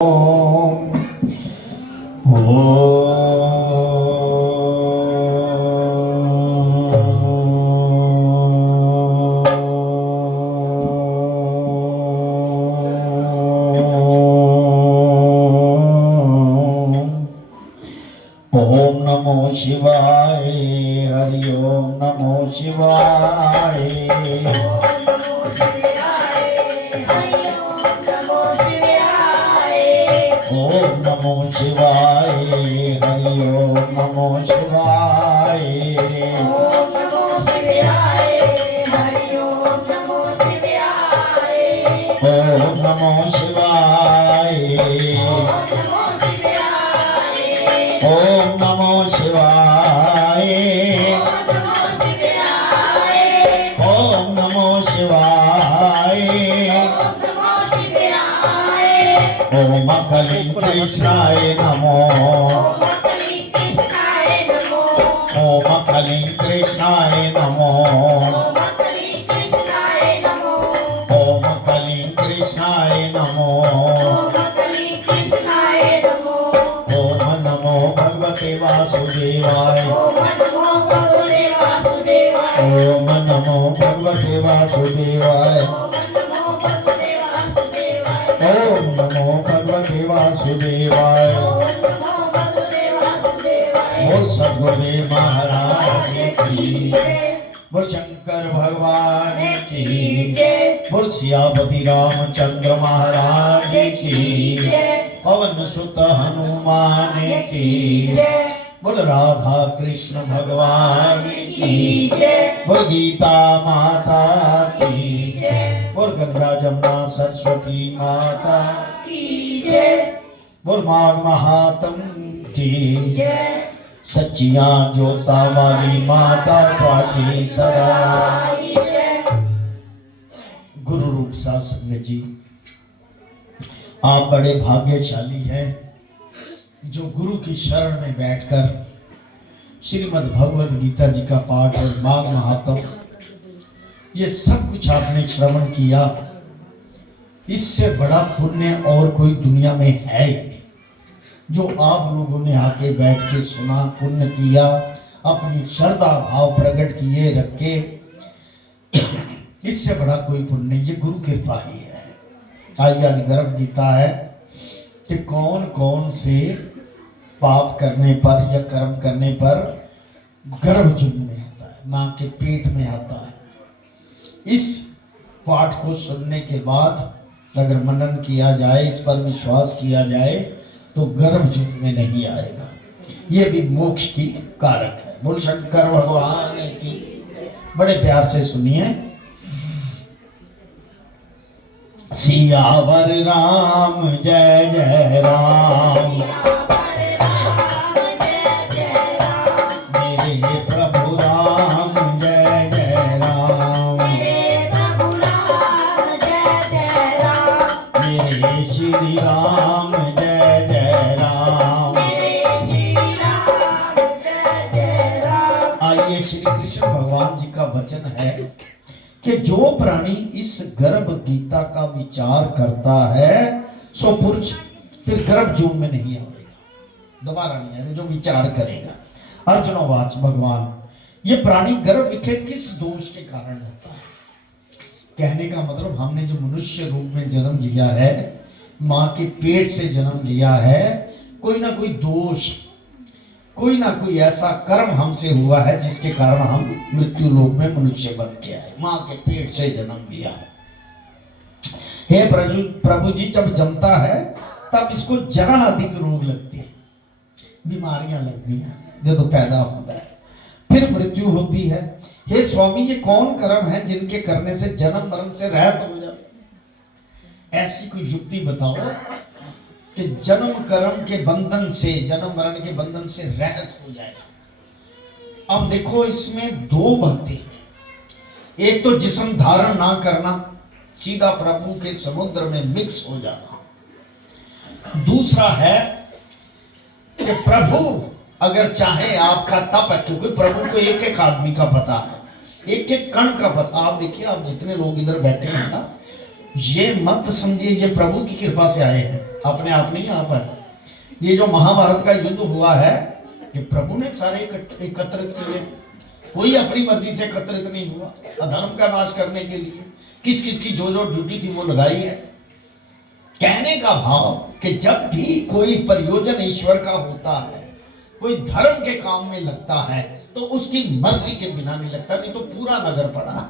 ओम नमो शिवाय। हरि ओम नमो शिवाय। ओम नमो शिवाय। हरि ओम नमो शिवाय। ओम नमो शिवाय। हरि ओम नमो शिवाय। ओम नमो शिवाय। ओम नमो शिवाय। ओम नमो शिवाय। ओम कलिं कृष्णाय नमो। ओम कलिं कृष्णाय नमो। ओम कलिं कृष्णाय नमो। ओम नमो भगवते वासुदेवाय। ओम नमो भगवते वासुदेवाय। ओम नमो भगवते वासुदेवाय। बोल सद्गुरुदेव महाराज की। बोल शंकर भगवान की। बोल सियापति रामचंद्र महाराज की। पवन सुत हनुमान की। बोल राधा कृष्ण भगवान की। बोल गीता माता की। बोल गंगा जमुना सरस्वती माता की। बोल माघ महात्म की। सच्चियां जोता वाली माता की सदा। गुरु रूप सा संगत जी, आप बड़े भाग्यशाली हैं जो गुरु की शरण में बैठकर श्रीमद् भगवद गीता जी का पाठ और माघ महात्म ये सब कुछ आपने श्रवण किया। इससे बड़ा पुण्य और कोई दुनिया में है ही नहीं। जो आप लोगों ने आके बैठ के सुना, पुण्य किया, अपनी श्रद्धा भाव प्रकट किए रखे, इससे बड़ा कोई पुण्य नहीं। ये गुरु कृपा ही है। आइए आज गर्भ गीता है कि कौन कौन से पाप करने पर या कर्म करने पर गर्भ जुम्न में आता है, माँ के पेट में आता है। इस पाठ को सुनने के बाद अगर मनन किया जाए, इस पर विश्वास किया जाए तो गर्भ जुम्न में नहीं आएगा। ये भी मोक्ष की कारक है। बोल शंकर भगवान की। बड़े प्यार से सुनिए। सियावर राम जय जय राम। मेरे प्रभु राम जय जय राम। मेरे श्री राम जय जय राम। आइए श्री कृष्ण भगवान जी का वचन है कि जो प्राणी इस गर्भ गीता का विचार करता है सो पुरुष फिर गर्भ जून में नहीं आएगा, दोबारा नहीं आएगा। जो विचार करेगा। अर्जुनोवाच भगवान, ये प्राणी गर्भ विखे किस दोष के कारण होता है? कहने का मतलब हमने जो मनुष्य रूप में जन्म लिया है, माँ के पेट से जन्म लिया है, कोई ना कोई दोष, कोई ना कोई ऐसा कर्म हमसे हुआ है जिसके कारण हम मृत्यु लोक में मनुष्य बन के आए, माँ के पेट से जन्म लिया। हे प्रभु जी, जब जमता है तब इसको जरा अधिक रोग लगती है, बीमारियां लगती हैं जब पैदा होता है, फिर मृत्यु होती है। हे स्वामी, ये कौन कर्म है जिनके करने से जन्म मरण से रहित हो जाए? ऐसी कोई युक्ति बताओ कि जन्म कर्म के बंधन से, जन्म मरण के बंधन से रहित हो जाए। अब देखो इसमें दो बातें, एक तो जिस्म धारण ना करना, सीधा प्रभु के समुद्र में मिक्स हो जाना। दूसरा है कि प्रभु अगर चाहे आपका तप है, क्योंकि प्रभु को एक एक आदमी का पता है, एक एक कण का पता। आप देखिए, आप जितने लोग इधर बैठे हैं ना, ये मत समझिए ये प्रभु की कृपा से आए हैं, अपने आप नहीं यहाँ पर। ये जो महाभारत का युद्ध हुआ है ये प्रभु ने सारे एकत्रित किए, कोई अपनी मर्जी से एकत्रित नहीं हुआ। अधर्म का नाश करने के लिए किस किस की जो जो ड्यूटी थी वो लगाई है। कहने का भाव कि जब भी कोई प्रयोजन ईश्वर का होता है, कोई धर्म के काम में लगता है तो उसकी मर्जी के बिना नहीं लगता, नहीं तो पूरा नगर पड़ा है,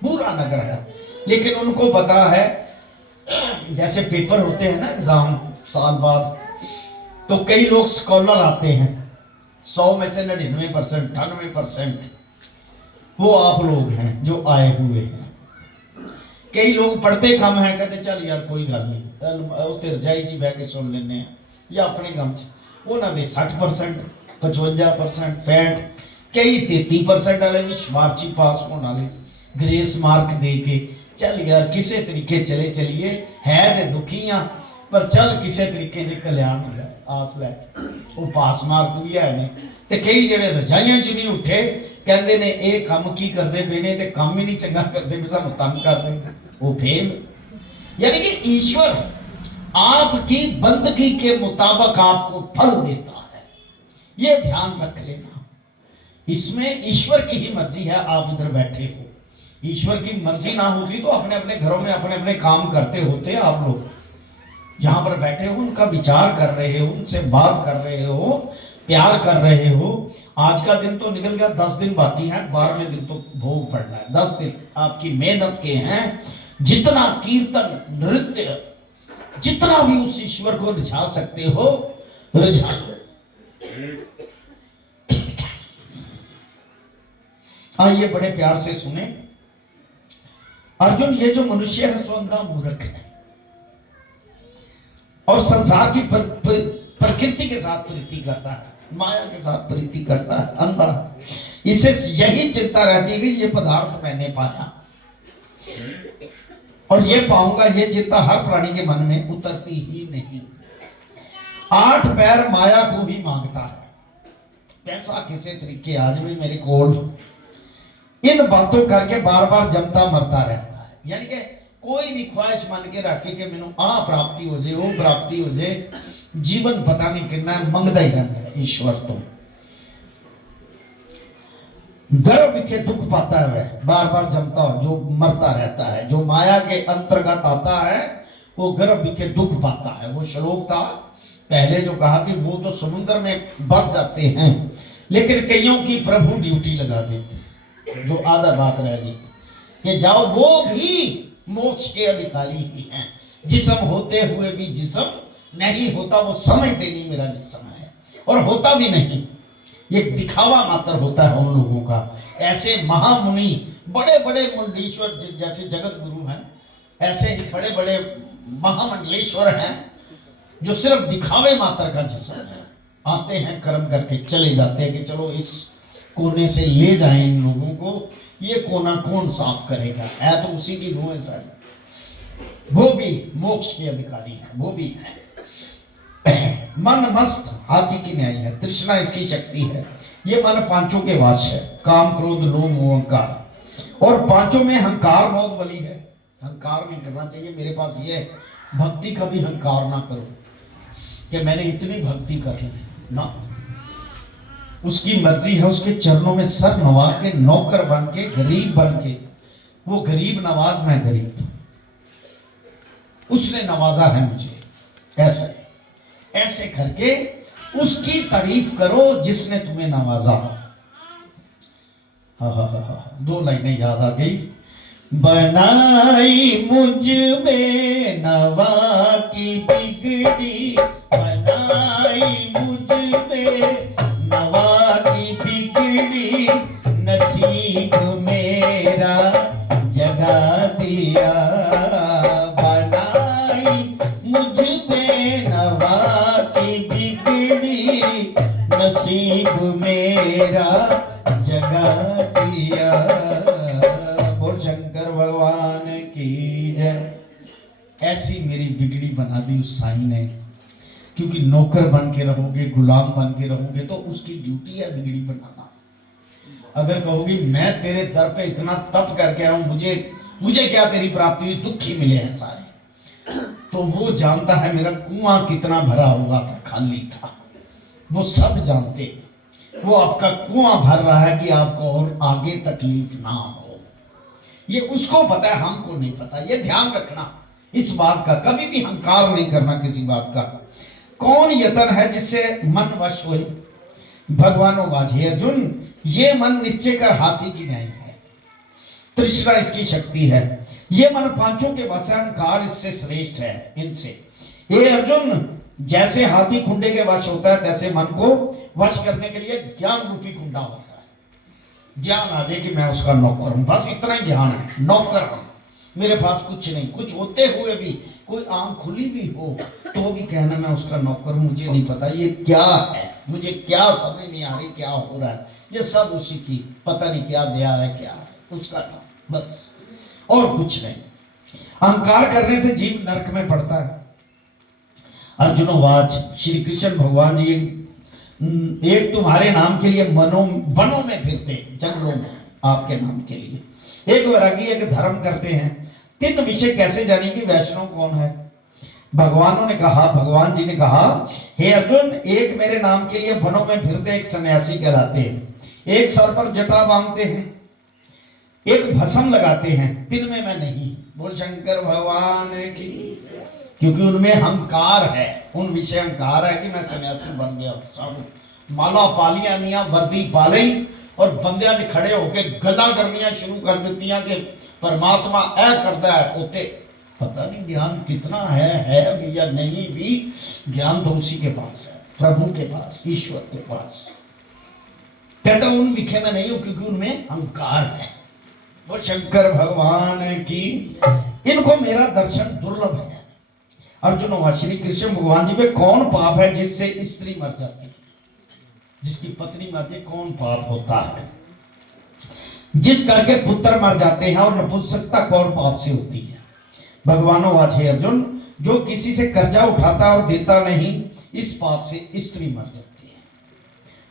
पूरा नगर है। लेकिन उनको पता है, जैसे पेपर होते हैं ना एग्जाम साल बाद, तो कई लोग स्कॉलर आते हैं, 100 में से 99%, 98% वो आप लोग हैं जो आए हुए हैं। कई लोग पढ़ते कम है, कहते चल यार कोई गल नहीं, चल तेरे जाई जी बह के सुन लेने या अपने गम च उन्होंने 60%, 55%, 65%, कई 33% वाले भी शबारची पास होने वाले ग्रेस मार्क दे के चल यार किसी तरीके चले चलिए, है तो दुखी हाँ पर चल किसी तरीके से कल्याण हो जाए आस लै वो पास मार्क भी है नहीं। तो कई जड़े रजाइयां चुनी उठे कहते ने ये काम की करते पे ने ते काम ही नहीं चंगा करते भी सानू तंग कर रहे, वो फेल। यानी कि ईश्वर आपकी बंदगी के मुताबिक आपको फल देता है, ये ध्यान रख लेना। इसमें ईश्वर की ही मर्जी है। आप इधर बैठे हो, ईश्वर की मर्जी ना होगी तो अपने अपने घरों में अपने अपने काम करते होते। आप लोग जहां पर बैठे हो उनका विचार कर रहे हो, उनसे बात कर रहे हो, प्यार कर रहे हो। आज का दिन तो निकल गया, 10 दिन बाकी हैं, 12वें दिन तो भोग पड़ना है। 10 दिन आपकी मेहनत के हैं। जितना कीर्तन नृत्य जितना भी उस ईश्वर को रिझा सकते हो रिझा लो। आइए बड़े प्यार से सुने। अर्जुन, ये जो मनुष्य है सो अंधा मूर्ख है और संसार की प्रकृति के साथ प्रीति करता है, माया के साथ प्रीति करता है, अंधा। इसे यही चिंता रहती है कि ये पदार्थ मैंने पाया और ये पाऊंगा, ये चिंता हर प्राणी के मन में उतरती ही नहीं। 8 पैर माया को भी मांगता है, पैसा किसी तरीके आज भी मेरे कोल, इन बातों करके बार बार जमता मरता रहता है। यानी कि कोई भी ख्वाहिश मान के रखे कि मैनू आ प्राप्ति हो जाए, वो प्राप्ति हो जाए, जीवन पता नहीं कितना मंगता ही रहता है ईश्वर तो। गर्भ के दुख पाता है वह, बार बार जमता हो, जो मरता रहता है, जो माया के अंतर्गत आता है वो गर्भ के दुख पाता है। वो श्लोक था पहले जो कहा कि वो तो समुद्र में बस जाते हैं, लेकिन कईयों की प्रभु ड्यूटी लगा देते, जो आधा बात रह गई कि जाओ वो भी मोक्ष के अधिकारी ही हैं। जिस्म होते हुए भी जिस्म नहीं होता, वो समझते नहीं मेरा जिस्म है, और होता भी नहीं, ये दिखावा मात्र होता है उन लोगों का। ऐसे महामुनि बड़े बड़े मुंडलीश्वर जैसे जगत गुरु हैं, ऐसे ही बड़े बड़े महामंडलेश्वर हैं जो सिर्फ दिखावे मात्र का जिस्म है। आते हैं कर्म करके चले जाते हैं कि चलो इस कोने से ले जाएं इन लोगों को, ये कोना कौन साफ करेगा, है तो उसी की रूह है सारी। वो भी मोक्ष के अधिकारी हैं, वो भी है। मन मस्त हाथी की न्याय है, तृष्णा इसकी शक्ति है। ये मन पांचों के वास है, काम क्रोध लोभ मोह अहंकार, और पांचों में अहंकार बहुत बली है। अहंकार नहीं करना चाहिए। मेरे पास ये भक्ति का भी अहंकार ना करो कि मैंने इतनी भक्ति कर ली ना, उसकी मर्जी है। उसके चरणों में सर नवा के, नौकर बन के, गरीब बन के, वो गरीब नवाज मैं गरीब, उसने नवाजा है मुझे। ऐसे ऐसे करके उसकी तारीफ करो जिसने तुम्हें नवाजा। हा 2 लाइनें याद आ गई। बनाई मुझ में नवा की बिगड़ी, बनाई मुझ में नवा की बिगड़ी, नसीब मेरा जगा दिया। बनाई मुझ में नवा की बिगड़ी, नसीब मेरा जगा दिया। बोल शंकर भगवान की जय। ऐसी मेरी बिगड़ी बना दी उस साईं ने, क्योंकि नौकर बन के रहोगे, गुलाम बन के रहोगे तो उसकी ड्यूटी है बिगड़ी बनाना। अगर कहोगे मैं तेरे दर पे इतना तप करके आया हूं, मुझे मुझे क्या तेरी प्राप्ति हुई, दुखी मिले हैं सारे। तो वो जानता है मेरा कुआं कितना भरा हुआ था, खाली था, वो सब जानते हैं। वो आपका कुआं भर रहा है कि आपको और आगे तकलीफ ना हो, ये उसको पता है, हमको नहीं पता। ये ध्यान रखना इस बात का, कभी भी अहंकार नहीं करना किसी बात का। कौन यतन है जिससे मन वश होए, भगवानो वाझे अर्जुन, ये मन निश्चय कर हाथी की न्याय है, तृष्णा इसकी शक्ति है, ये मन पांचों के वश है, अहंकार इससे श्रेष्ठ है इनसे। ये अर्जुन जैसे हाथी कुंडे के वश होता है, तैसे मन को वश करने के लिए ज्ञान रूपी कुंडा होता है। ज्ञान आ जाए कि मैं उसका नौकर हूं, बस इतना ही ज्ञान है, नौकर हूं, मेरे पास कुछ नहीं, कुछ होते हुए भी, कोई आंख खुली भी हो तो भी कहना मैं उसका नौकर हूं, मुझे नहीं पता ये क्या है, मुझे क्या समझ नहीं आ रही क्या हो रहा है, ये सब उसी की पता नहीं क्या दया है, क्या है उसका नाम, बस और कुछ नहीं। अहंकार करने से जीव नरक में पड़ता है। अर्जुनोवाच, श्री कृष्ण भगवान जी एक तुम्हारे नाम के लिए वनों में फिरते, जंगलों में आपके नाम के लिए, एक वैरागी एक धर्म करते हैं, तीन विषय कैसे जाने कि वैष्णव कौन है। भगवानों ने कहा, भगवान जी ने कहा, हे अर्जुन, एक मेरे नाम के लिए वनों में फिरते एक सन्यासी कहलाते हैं, एक सर पर जटा बांधते हैं, एक भस्म लगाते हैं, तीन में मैं नहीं। बोल शंकर भगवान की, क्योंकि उनमें अहंकार है, उन विषय अहंकार है कि मैं सन्यासी बन गया, सब माला पालियां निया वर्दी पाली और बंदियां च खड़े होके गल्लां करनियां शुरू कर दित्तियां कि परमात्मा ऐ करता है, उते पता नहीं ज्ञान कितना है भी या नहीं भी, ज्ञान तो उसी के पास है, प्रभु के पास, ईश्वर के पास। कहता उन विषय में नहीं हूं क्योंकि उनमें अहंकार है। वो शंकर भगवान की, इनको मेरा दर्शन दुर्लभ है। अर्जुन, श्री कृष्ण भगवान जी में कौन पाप है जिससे स्त्री मर जाती है, जिसकी पत्नी मर जाए, कौन पाप होता है, जिस करके पुत्र मर जाते हैं, और नपुंसकता कौन पाप से होती है। भगवानो वाचे अर्जुन, जो किसी से कर्जा उठाता और देता नहीं, इस पाप से स्त्री मर जाती है,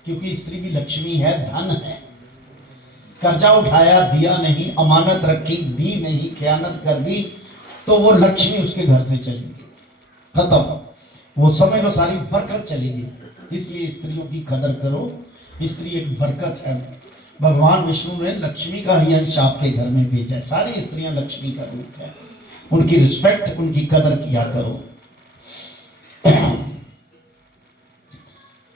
क्योंकि स्त्री भी लक्ष्मी है, धन है। कर्जा उठाया, दिया नहीं, अमानत रखी, दी नहीं, खयानत कर दी, तो वो लक्ष्मी उसके घर से चली गई, खत्म, वो समझ लो सारी बरकत चली गई। इसलिए स्त्रियों की कदर करो, स्त्री एक बरकत है। भगवान विष्णु ने लक्ष्मी का ही अंश आपके घर में भेजा है, सारी स्त्रियां लक्ष्मी का रूप है, उनकी रिस्पेक्ट, उनकी कदर किया करो।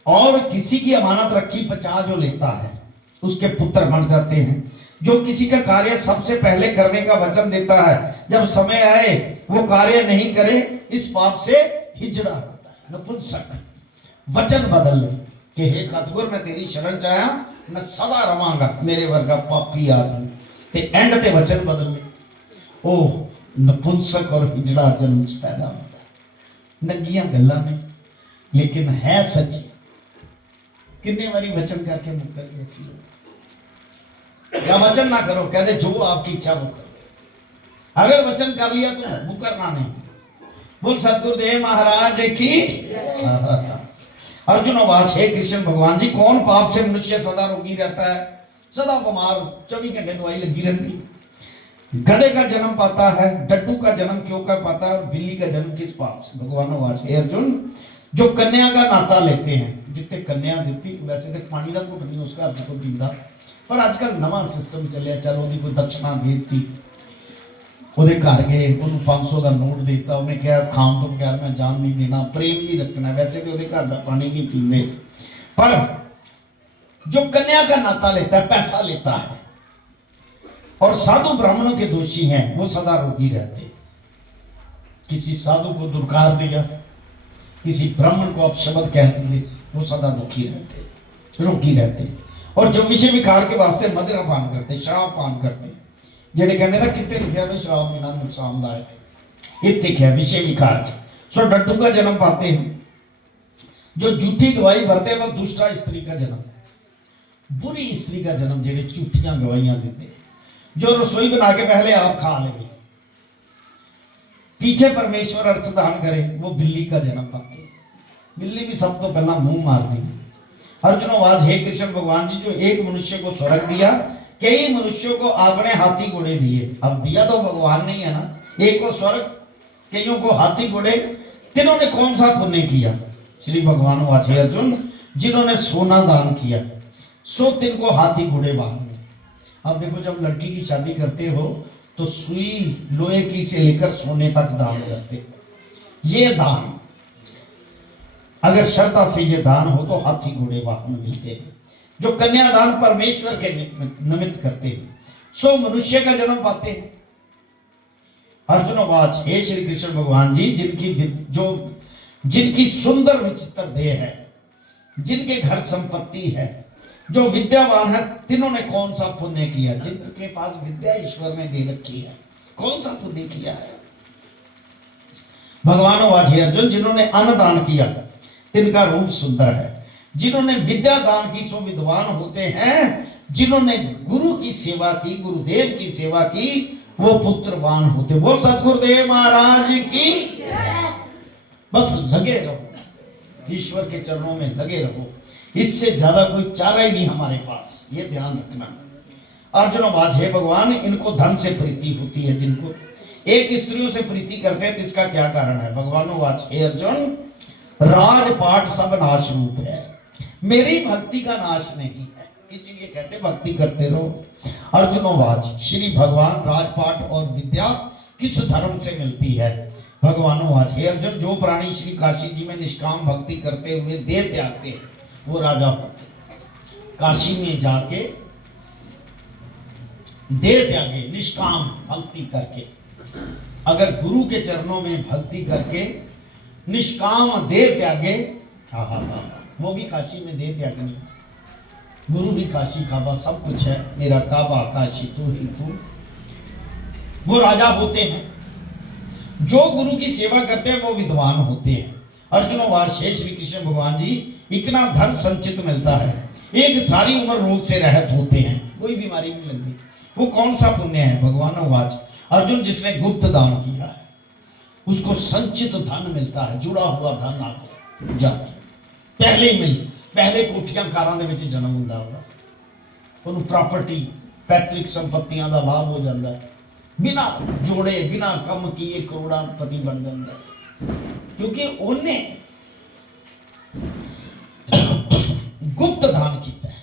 और किसी की अमानत रखी 50 जो लेता है, उसके पुत्र मर जाते हैं। जो किसी का कार्य सबसे पहले करने का वचन देता है, जब समय आए वो कार्य नहीं करे, इस पाप से हिजड़ा होता है, नपुंसक। वचन बदल ले कि हे सतगुर, मैं तेरी शरण चाया, मैं सदा रवांगा, मेरे वर्गा पापी आदमी, ते एंड ते वचन बदल ले, ओ नपुंसक और हिजड़ा जन्म पैदा होता है। नंगियां गल्लां नहीं, लेकिन है सच्ची। कितने बारी वचन करके मुकर गए ऐसी लोग, या वचन ना करो, कहते जो आपकी इच्छा वो करो, अगर वचन कर लिया तो मुकरना नहीं। बोल सतगुरुदेव महाराज की। अर्जुन आवाज, हे कृष्ण भगवान जी, कौन पाप से मनुष्य सदा रोगी रहता है, सदा बीमार, 24 घंटे दवाई लगी रहती, गधे का जन्म पाता है, डड्डू का जन्म क्यों कर पाता है, और बिल्ली का जन्म किस पाप से। भगवान आवाज, हे अर्जुन, जो कन्या का नाता लेते हैं, जितने कन्या देती, वैसे तो पानी का घुट नहीं उसका अर्ज को दींदा, पर आजकल नवा सिस्टम चलिया, चलो जी कोई दक्षिणा देती, ਉਹਦੇ ਘਰ ਗਏ, ਉਹਨੂੰ 500 ਦਾ ਨੋਟ ਦਿੱਤਾ, ਉਹਨੇ ਕਿਹਾ ਖਾਣ ਤੋਂ ਬਗੈਰ ਮੈਂ ਜਾਨ नहीं देना, प्रेम भी रखना, वैसे तो ਉਹਦੇ ਘਰ ਦਾ पानी नहीं पीते, पर जो कन्या का नाता लेता है, पैसा लेता है, और साधु ब्राह्मणों के दोषी हैं, वो सदा रोगी रहते। किसी साधु को दुर्कार दिया, किसी ब्राह्मण को अपशब्द कह दिए, वो सदा दुखी रहते, रोगी रहते। और जो विषय विकार के वास्ते मदिरा पान करते, शराब पान करते, जेडे कहते ना कितने लिखा है शराब पीना नुकसानदायक, इतने क्या विषय विकार। सो डड्डू का जन्म पाते हैं, जो झूठी गवाही भरते हैं, वो दुष्टा स्त्री का जन्म, बुरी स्त्री का जन्म, जेडे झूठियां गवाहियां देते हैं, जो रसोई बना के पहले आप खा लेंगे, पीछे परमेश्वर अर्थ दान करे, वो बिल्ली का जन्म पाते हैं। बिल्ली भी सब तो पहला मुंह मार दी। अर्जुन आवाज, हे कृष्ण भगवान जी, जो एक मनुष्य को स्वर्ग दिया, कई मनुष्यों को आपने हाथी घोड़े दिए, अब दिया तो भगवान नहीं है ना, एक को स्वर्ग, कईयों को हाथी घोड़े, तीनों ने कौन सा पुण्य किया? श्री भगवान वाचे अर्जुन, जिन्होंने सोना दान किया सो तिन को हाथी घोड़े वाहन। अब देखो, जब लड़की की शादी करते हो तो सुई लोहे की से लेकर सोने तक दान करते। ये दान अगर श्रद्धा से ये दान हो तो हाथी घोड़े वाहन मिलते हैं। जो कन्यादान परमेश्वर के निमित्त करते हैं सो मनुष्य का जन्म पाते हैं। अर्जुनवाच, हे श्री कृष्ण भगवान जी, जिनकी सुंदर विचित्र देह है, जिनके घर संपत्ति है, जो विद्यावान है, तीनों ने कौन सा पुण्य किया? जिनके पास विद्या ईश्वर ने दे रखी है, कौन सा पुण्य किया है? भगवान वाच, हे अर्जुन, जिन्होंने अन्न दान किया तिनका रूप सुंदर है, जिन्होंने विद्या दान की सो विद्वान होते हैं, जिन्होंने गुरु की सेवा की, गुरुदेव की सेवा की, वो पुत्रवान होते। बोल सतगुरुदेव महाराज की। बस लगे रहो, ईश्वर के चरणों में लगे रहो, इससे ज्यादा कोई चारा ही नहीं हमारे पास, ये ध्यान रखना। अर्जुन वाच, हे भगवान, इनको धन से प्रीति होती है, जिनको एक स्त्रियों से प्रीति करते हैं, इसका क्या कारण है? भगवान वाच, हे अर्जुन, राजपाट सब नाश रूप है, मेरी भक्ति का नाश नहीं है, इसीलिए कहते भक्ति करते रहो। अर्जुनोवाच, श्री भगवान, राजपाट और विद्या किस धर्म से मिलती है? भगवानोवाच, हे अर्जुन, जो प्राणी श्री काशी जी में निष्काम भक्ति करते हुए देह त्यागते हैं वो राजा होते। काशी में जाके देह त्यागे, निष्काम भक्ति करके, अगर गुरु के चरणों में भक्ति करके निष्काम देह त्यागे, वो भी काशी में देह त्यागनी। गुरु भी काशी काबा सब कुछ है, मेरा काबा काशी तू ही तू, वो राजा होते हैं। जो गुरु की सेवा करते हैं वो विद्वान होते हैं। अर्जुन वाच, हे श्री कृष्ण भगवान जी, इतना धन संचित मिलता है, एक सारी उम्र रोग से रहत होते हैं, कोई बीमारी नहीं लगती, वो कौन सा पुण्य है? भगवान वाच, अर्जुन, जिसने गुप्त दान किया है उसको संचित धन मिलता है, जुड़ा हुआ धन आगे जाके पहले ही मिल, पहले कोठियां कारां दे विच जन्म हुंदा होगा, ਉਹਨੂੰ प्रॉपर्टी पैतृक संपत्तियां ਦਾ लाभ हो जाता है, बिना जोड़े बिना कम किए करोड़पति बन जाता है, क्योंकि उन्हें गुप्त दान किया है।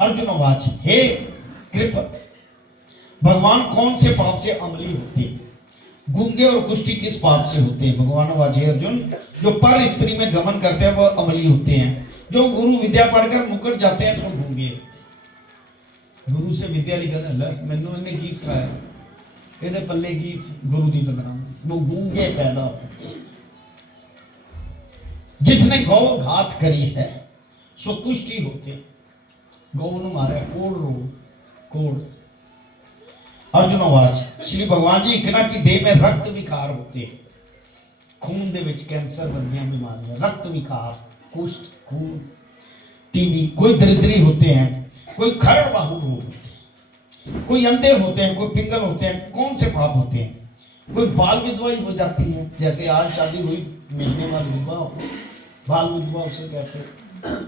अर्जुन वाच, हे कृप भगवान, कौन से पाप से अमली होते हैं? गूंगे और कुष्ठी किस पाप से होते हैं? भगवान वाच, हे अर्जुन, जो पर स्त्री में गमन करते हैं वह अमली होते हैं, जो गुरु विद्या पढ़कर मुकर जाते हैं सो गूंगे। गुरु से विद्या लिखा मैनू इन्हें की सिखाया, कहते पल्ले की गुरु की बदनाम, वो गूंगे पैदा होते हैं। जिसने गौ घात करी है सो कुष्ठी होते, गौ ने मारा कोड़ रोग कोड़। अर्जुन वाच, श्री भगवान जी, इकना की देह में रक्त विकार होते हैं, खून दे विच कैंसर वर्गियां बीमारियां, रक्त विकार, कुष्ठ, खून, टीबी, कोई दरिद्री होते हैं, कोई खरड़ बाहु रोग होते हैं, कोई अंधे होते हैं, कोई पिंगल होते हैं। कौन से पाप होते हैं? कोई बाल विधवा ही हो जाती है, जैसे आज शादी हुई महीने बाद विधवा हो, बाल विधवा उसे कहते हैं।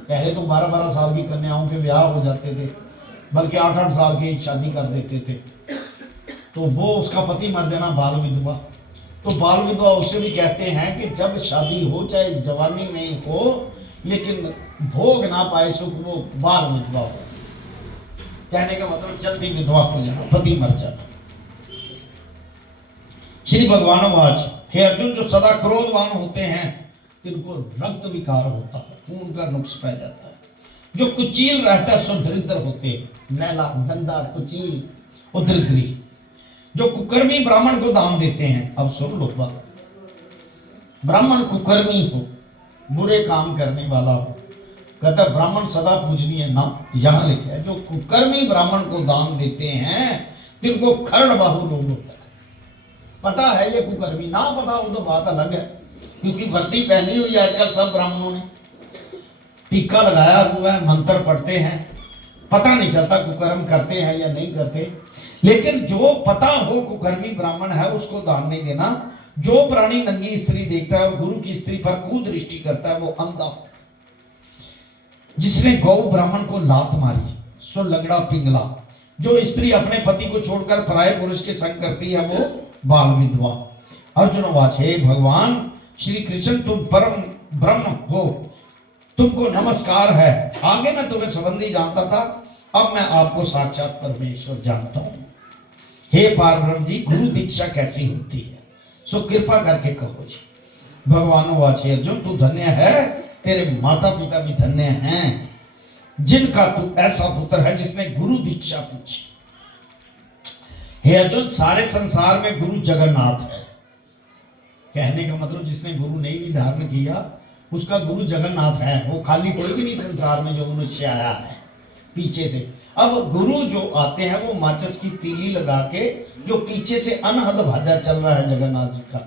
पहले तो 12-12 साल की कन्याओं के ब्याह हो जाते थे, बल्कि 8-8 साल की शादी कर देते थे, तो वो उसका पति मर जाना बाल विधवा। तो बाल विधवा उसे भी कहते हैं कि जब शादी हो चाहे जवानी में हो लेकिन भोग ना पाए सुख, वो बाल विधवा हो। कहने का मतलब जल्दी विधवा हो जाना, पति मर जाना। श्री भगवान वाच, हे अर्जुन, जो सदा क्रोधवान होते हैं जिनको रक्त विकार होता है, खून का नुक्स पै जाता है, जो कुचील रहता है सो दरिद्र होते, मैला गंदा कुचील और दरिद्री, जो कुकर्मी ब्राह्मण को दान देते हैं। अब सुन लो बात, ब्राह्मण कुकर्मी हो, बुरे काम करने वाला हो, कहता ब्राह्मण सदा पूजनीय ना, यहां लिखा है जो कुकर्मी ब्राह्मण को दान देते हैं जिनको खरड़ बाहु रोग होता है। पता है ये कुकर्मी, ना पता हो तो बात अलग है, क्योंकि वर्दी पहनी हुई आजकल सब ब्राह्मणों ने, टीका लगाया हुआ है, मंत्र पढ़ते हैं, पता नहीं चलता कुकर्म करते हैं या नहीं करते। लेकिन जो पता हो कुकर्मी ब्राह्मण है उसको दान नहीं देना। जो प्राणी नंगी स्त्री देखता है और गुरु की स्त्री पर कुदृष्टि करता है वो अंधा। जिसने गौ ब्राह्मण को लात मारी सो लंगड़ा पिंगला। जो स्त्री अपने पति को छोड़कर पराये पुरुष के संग करती है वो बाल विधवा। अर्जुन वाच, हे भगवान श्री कृष्ण तुम परम ब्रह्म हो, तुमको नमस्कार है। आगे मैं तुम्हें संबंधी जानता था, अब मैं आपको साक्षात परमेश्वर जानता हूं। हे पारब्रह्म जी, गुरु दीक्षा कैसी होती है, सो कृपा करके कहो जी। भगवान वाच, हे अर्जुन तू धन्य है, तेरे माता पिता भी धन्य हैं, जिनका तू ऐसा पुत्र है जिसने गुरु दीक्षा पूछी। हे अर्जुन, सारे संसार में गुरु जगन्नाथ है। कहने का मतलब जिसने गुरु नहीं भी धारण किया उसका गुरु जगन्नाथ है। वो खाली कोई भी नहीं संसार में जो मनुष्य आया है पीछे से। अब गुरु जो आते हैं वो माचिस की तीली लगा के, जो पीछे से अनहद भाजा चल रहा है जगन्नाथ जी का,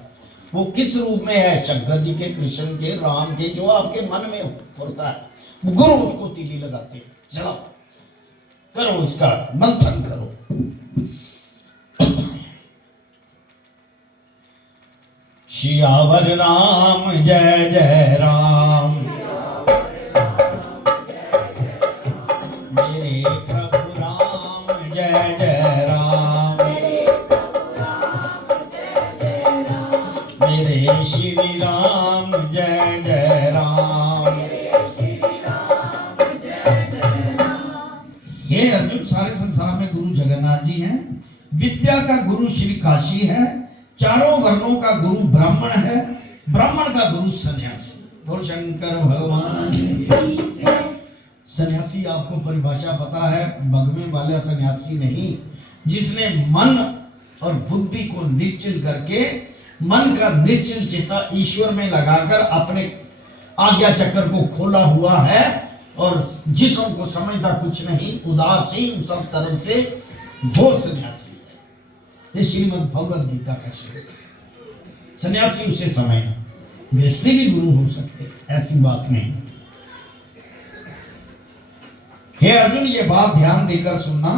वो किस रूप में है? शंकर जी के, कृष्ण के, राम के, जो आपके मन में होता है गुरु उसको तीली लगाते हैं। चलो करो, इसका मंथन करो। सियावर राम जय जय राम, मेरे प्रभु राम जय जय राम, मेरे श्री राम जय जय राम। ये अर्जुन, सारे संसार में गुरु जगन्नाथ जी हैं। विद्या का गुरु श्री काशी है। चारों वर्णों का गुरु ब्राह्मण है। ब्राह्मण का गुरु सन्यासी। बोल शंकर भगवान। सन्यासी आपको परिभाषा पता है, भगवे वाला सन्यासी नहीं, जिसने मन और बुद्धि को निश्चल करके, मन का निश्चल चेता ईश्वर में लगाकर अपने आज्ञा चक्र को खोला हुआ है और जिसों को समझता कुछ नहीं, उदासीन सब तरह से, वो सन्यासी है। ये श्रीमद् भगवद गीता का श्लोक। सन्यासी उसे समझना, गृहस्थी भी गुरु हो सकते, ऐसी बात नहीं। हे अर्जुन, ये बात ध्यान देकर सुनना।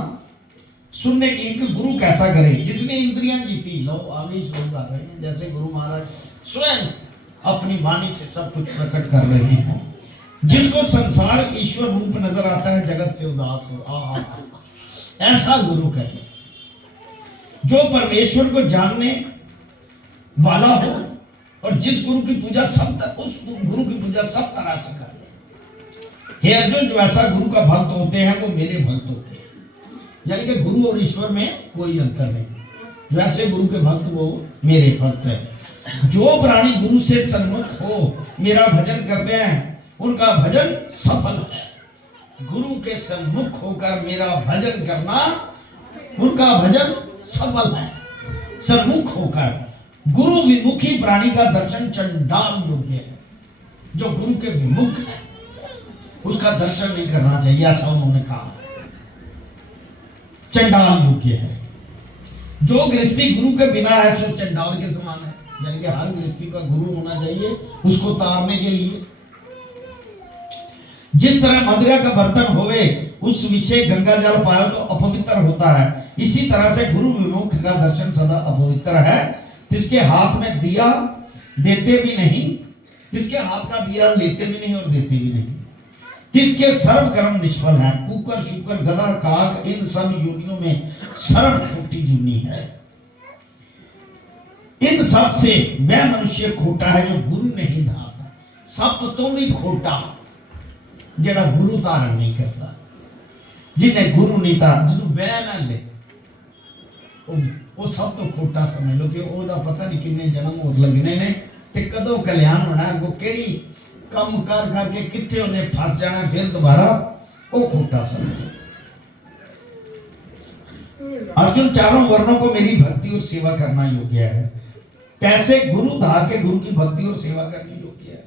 सुनने की कि गुरु कैसा करे, जिसने इंद्रियां जीती। लो आगे श्लोक आ रहे हैं, जैसे गुरु महाराज स्वयं अपनी वाणी से सब कुछ प्रकट कर रहे हैं। जिसको संसार ईश्वर रूप नजर आता है, जगत से उदास हो, ऐसा गुरु करे। जो परमेश्वर को जानने वाला हो और जिस गुरु की पूजा उस गुरु की पूजा सब तरह से कर ले। हे अर्जुन, जो ऐसा गुरु का भक्त होते हैं वो मेरे भक्त होते हैं। यानी कि गुरु और ईश्वर में कोई अंतर नहीं। जो ऐसे गुरु के भक्त वो मेरे भक्त है। जो प्राणी गुरु से सन्मुख हो, मेरा भजन करते हैं, उनका भजन सफल है। गुरु के सन्मुख होकर मेरा भजन करना, उनका भजन सफल है। सन्मुख होकर गुरु विमुखी प्राणी का दर्शन चंडाल योग्य है। जो गुरु के विमुख है उसका दर्शन नहीं करना चाहिए, ऐसा उन्होंने कहा। चंडाल योग्य है। जो गृहस्थी गुरु के बिना है सो चंडाल के समान है। यानी कि हर गृहस्थी का गुरु होना चाहिए उसको तारने के लिए। जिस तरह मदिरा का बर्तन होवे उस विषय गंगा जल पायो तो अपवित्र होता है, इसी तरह से गुरु विमुख का दर्शन सदा अपवित्र है। जिसके हाथ में दिया देते भी नहीं, जिसके हाथ का दिया लेते भी नहीं और देते भी नहीं, जिसके सर्व कर्म निष्फल है। कुकर, शुकर, गधा, काग, इन सब योनियों में सर्व खोटी जूनी है। इन सब से वह मनुष्य खोटा है जो गुरु नहीं धारता। सब तो भी खोटा जेड़ा गुरु धारण नहीं करता। जिन्हें गुरु नहीं धारण, जिन्हों वह मैं ले, वो सब तो खोटा समझ लो कि ओदा पता नहीं कितने जन्म और लगने ने ते कदों कल्याण होना, वो केड़ी कम कर करके कितने उन्हें फंस जाना फिर दोबारा, वो खोटा समझ लो। अर्जुन, चारों वर्णों को मेरी भक्ति और सेवा करना योग्य है। कैसे? गुरु धार के गुरु की भक्ति और सेवा करनी योग्य है।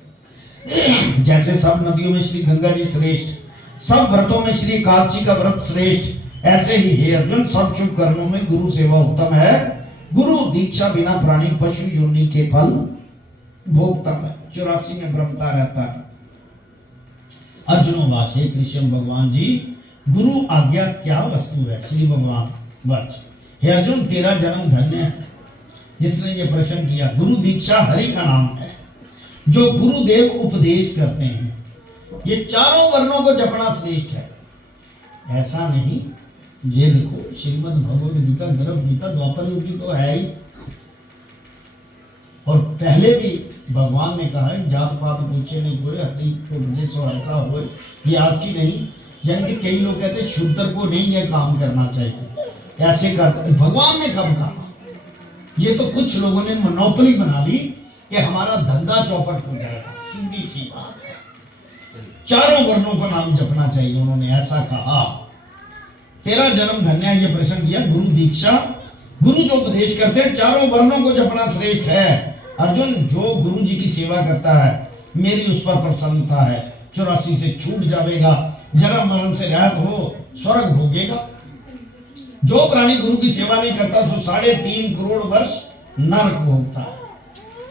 जैसे सब नदियों में श्री गंगा जी श्रेष्ठ, सब व्रतों में श्री एकादशी का व्रत श्रेष्ठ, ऐसे ही हे अर्जुन सब शुभ कर्मों में गुरु सेवा उत्तम है। गुरु दीक्षा बिना प्राणी पशु योनि के फल भोगता है, 84 में भ्रमता रहता है। अर्जुन वाच, हे कृष्ण भगवान जी, गुरु आज्ञा क्या वस्तु है? श्री भगवान वाच, हे अर्जुन तेरा जन्म धन्य है जिसने ये प्रश्न किया। गुरु दीक्षा हरि का नाम है जो गुरुदेव उपदेश करते हैं। ये चारों वर्णों को जपना श्रेष्ठ है। ऐसा नहीं, ये देखो श्रीमद् भगवद गीता गर्भ गीता द्वापर युग की तो है ही, और पहले भी भगवान ने कहा है जात पात पूछे नहीं कोई, हरी को मुझे सुहाता हो, ये आज की नहीं। यानी कि कई लोग कहते हैं शूद्र को नहीं ये काम करना चाहिए, ऐसे कर भगवान ने कब कहा? ये तो कुछ लोगों ने मोनोपोली बना ली कि हमारा धंधा चौपट हो जाएगा, सीधी सी बात है। चारों वर्णों का नाम जपना चाहिए, उन्होंने ऐसा कहा। तेरा जन्म धन्य है, ये प्रश्न किया। गुरु दीक्षा, गुरु जो उपदेश करते हैं चारों वर्णों को जपना श्रेष्ठ है। अर्जुन, जो गुरु जी की सेवा करता है मेरी उस पर प्रसन्नता है, 84 से छूट जाएगा, जरा मरण से रहत हो, स्वर्ग भोगेगा। जो प्राणी गुरु की सेवा नहीं करता सो 3.5 करोड़ वर्ष नरक भोगता है।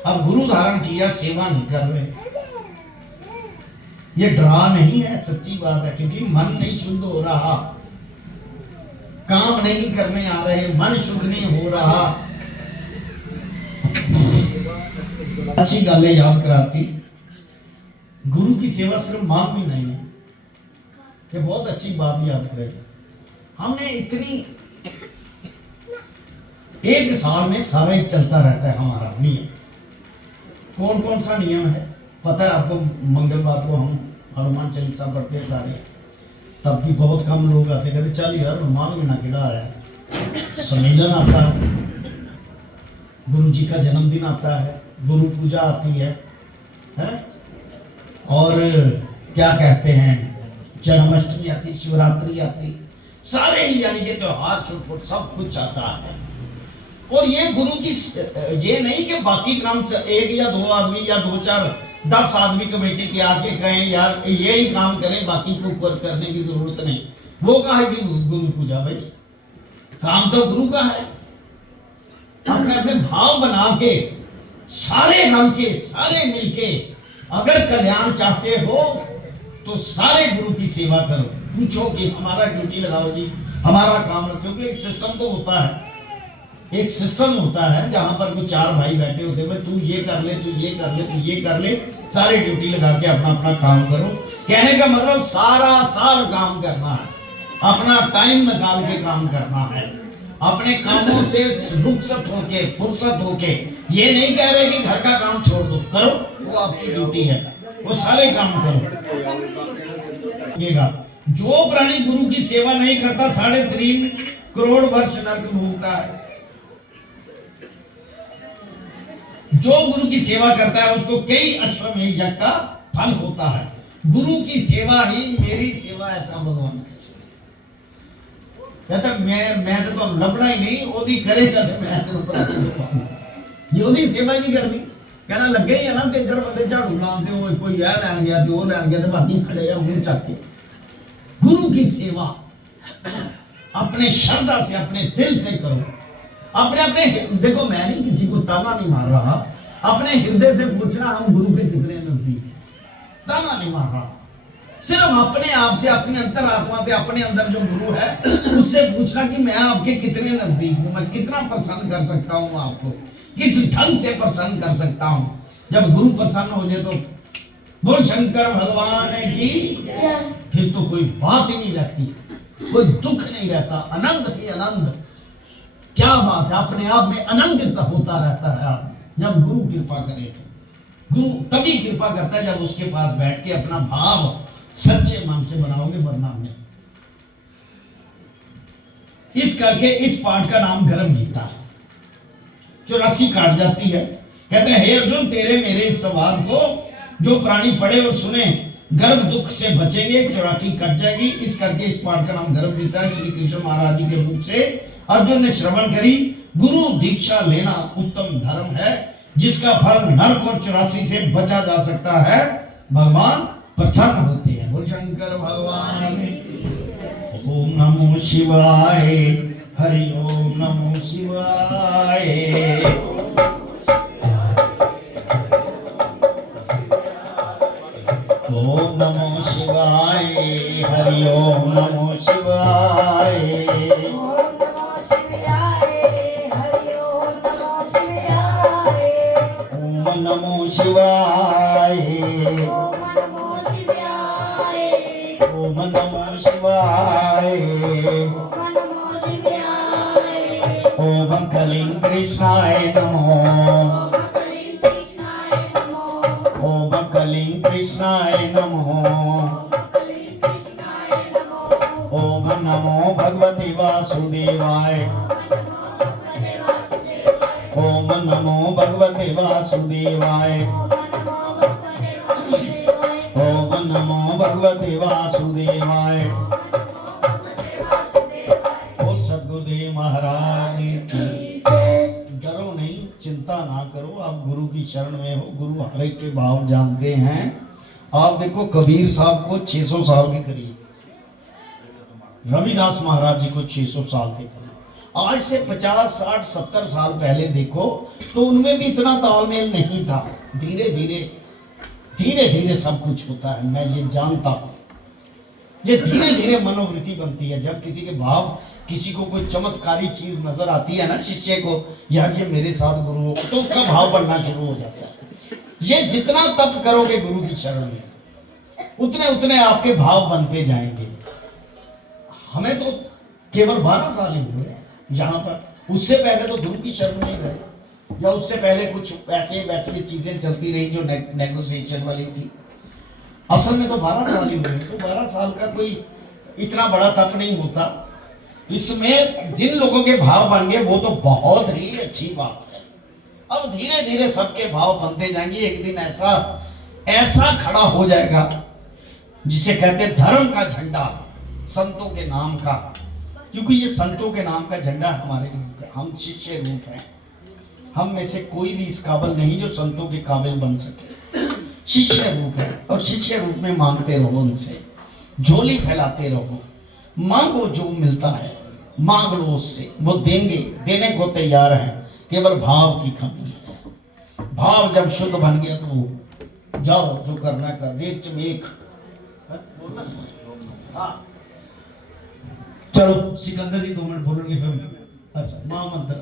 अब गुरु धारण किया, सेवा नहीं कर रहे, ये डरा नहीं है, सच्ची बात है, क्योंकि मन नहीं शुद्ध हो रहा, काम नहीं करने आ रहे, मन शुद्ध नहीं हो रहा। अच्छी गलें याद कराती, गुरु की सेवा सिर्फ मांग भी नहीं है, ये बहुत अच्छी बात याद करेगा। हमने इतनी एक साल में सारा ही चलता रहता है हमारा नियम। कौन कौन सा नियम है पता है आपको? मंगलवार को हम हनुमान चालीसा पढ़ते हैं सारे, तब भी बहुत कम लोग आते, कहते चल यार हनुमान महीना किड़ा आया, सम्मेलन आता है, गुरु जी का जन्मदिन आता है, गुरु पूजा आती है? और क्या कहते हैं, जन्माष्टमी आती, शिवरात्रि आती, सारे ही यानी कि त्योहार छोट छोट सब कुछ आता है। और ये गुरु की ये नहीं कि बाकी काम एक या दो आदमी या 2 4 10 आदमी कमेटी के आके कहें यार ये ही काम करें, बाकी को करने की जरूरत नहीं। वो कहा है कि गुरु पूजा, भाई काम तो गुरु का है। अपने अपने भाव बना के सारे रल के सारे मिलके अगर कल्याण चाहते हो तो सारे गुरु की सेवा करो। पूछो कि हमारा ड्यूटी लगाओ जी, हमारा काम, क्योंकि एक सिस्टम तो होता है, एक सिस्टम होता है जहां पर कुछ 4 भाई बैठे होते हैं, तू ये कर ले, तू ये कर ले, तू ये कर ले, सारे ड्यूटी लगा के अपना अपना काम करो। कहने का मतलब सारा साल काम करना है, अपना टाइम निकाल के काम करना है, अपने कामों से रुखसत होके फुर्सत होके। ये नहीं कह रहे कि घर का काम छोड़ दो, करो, वो आपकी ड्यूटी है, वो सारे काम करो। जो प्राणी गुरु की सेवा नहीं करता 3.5 करोड़ वर्ष नरक भोगता है। जो गुरु की सेवा करता है उसको कई अश्वमेध यज्ञ का फल होता है। गुरु की सेवा ही मेरी सेवा, ऐसा भगवान कहता। मैं तो लबड़ा ही नहीं, ओदी करेगा तो मैं तेरे ऊपर ये ओदी सेवा ही नहीं करनी। कहना लगे ही है ना 3 बंदे झाड़ू लाते हो, कोई यह लैन गया तो वो लैन गया, तो बाकी खड़े हैं मुंह चक के। गुरु की सेवा अपने श्रद्धा से अपने दिल से करो। अपने अपने देखो, मैं नहीं किसी को ताना नहीं मार रहा, अपने हृदय से पूछना हम गुरु के कितने नजदीक हैं, ताना नहीं मार रहा। सिर्फ अपने आप से, अपनी अंतरात्मा से, अपने अंदर जो गुरु है उससे पूछना कि मैं आपके कितने नजदीक हूं, मैं कितना प्रसन्न कर सकता हूं आपको, किस ढंग से प्रसन्न कर सकता हूं। जब गुरु प्रसन्न हो जाए तो बोल शंकर भगवान की, फिर तो कोई बात ही नहीं रहती, कोई दुख नहीं रहता, आनंद ही आनंद। क्या बात है, अपने आप में आनंदित होता रहता है आदमी जब गुरु कृपा करे तो। गुरु तभी कृपा करता है जब उसके पास बैठ के अपना भाव सच्चे मन से बनाओगे, वरना नहीं। इस करके इस पाठ का नाम गर्भ गीता है। 84 काट जाती है। कहते हैं हे अर्जुन, तेरे मेरे इस संवाद को जो प्राणी पढ़े और सुने गर्भ दुख से बचेंगे, 84 कट जाएगी। इस करके इस पाठ का नाम गर्भ गीता है। श्री कृष्ण महाराज जी के मुख से अर्जुन ने श्रवण करी। गुरु दीक्षा लेना उत्तम धर्म है, जिसका फल नरक और 84 से बचा जा सकता है। भगवान प्रसन्न होते हैं। बोल शंकर भगवान। ओम नमो शिवाय, हरि ओम नमो शिवाय। ओम नमो शिवाय, हरि ओम नमो शिवाय। ओम नमो शिवाय, ओम नमो शिवाय। शिवाय नमो शिवाय ओम कलिं कृष्णाय नमो कलिं कृष्णाय नमो ओम कलिं कृष्णाय नमो कलिं कृष्णाय नमो ओम नमो भगवते वासुदेवाय ओम नमो भगवते वासुदेवाय ओम नमो भगवते वासुदेवाय बोल सद्गुरुदेव महाराज की। डरो नहीं, चिंता ना करो, आप गुरु की शरण में हो, गुरु हर एक के भाव जानते हैं। आप देखो कबीर साहब को 600 साल के करीब, रविदास महाराज जी को 600 साल के करीब, आज से 50, 60, 70 साल पहले देखो तो उनमें भी इतना तालमेल नहीं था। धीरे धीरे सब कुछ होता है, मैं ये जानता हूँ। ये धीरे धीरे मनोवृत्ति बनती है। जब किसी के भाव, किसी को कोई चमत्कारी चीज नजर आती है ना शिष्य को, यार ये मेरे साथ गुरु हो, तो उसका भाव बनना शुरू हो जाता है। ये जितना तप करोगे गुरु की शरण में, उतने उतने आपके भाव बनते जाएंगे। हमें तो केवल 12 साल ही हुए यहाँ पर, उससे पहले तो गुरु की शरण में ही रहे, या उससे पहले कुछ ऐसे वैसी चीजें चलती रही जो नेगोशिएशन वाली थी। असल में तो 12 साल ही हुए, तो 12 साल का कोई इतना बड़ा तप नहीं होता। इसमें जिन लोगों के भाव बन गए वो तो बहुत ही अच्छी बात है। अब धीरे धीरे सबके भाव बनते जाएंगे। एक दिन ऐसा खड़ा हो जाएगा जिसे कहते हैं धर्म का झंडा, संतों के नाम का, क्योंकि ये संतों के नाम का झंडा हमारे रूप है। हम शिष्य रूप हैं, हम में से कोई भी इस काबिल नहीं जो संतों के काबिल बन सके। शिष्य रूप है, और शिष्य रूप में मांगते रहो, उनसे झोली फैलाते रहो, मांगो, जो मिलता है मांग लो उससे, वो देंगे, देने को तैयार है। केवल भाव की कमी है। भाव जब शुद्ध बन गया तो जाओ, जो करना कर, रेच मेक। हाँ चलो, सिकंदर जी 2 मिनट बोलेंगे फिर। अच्छा, महामंत्र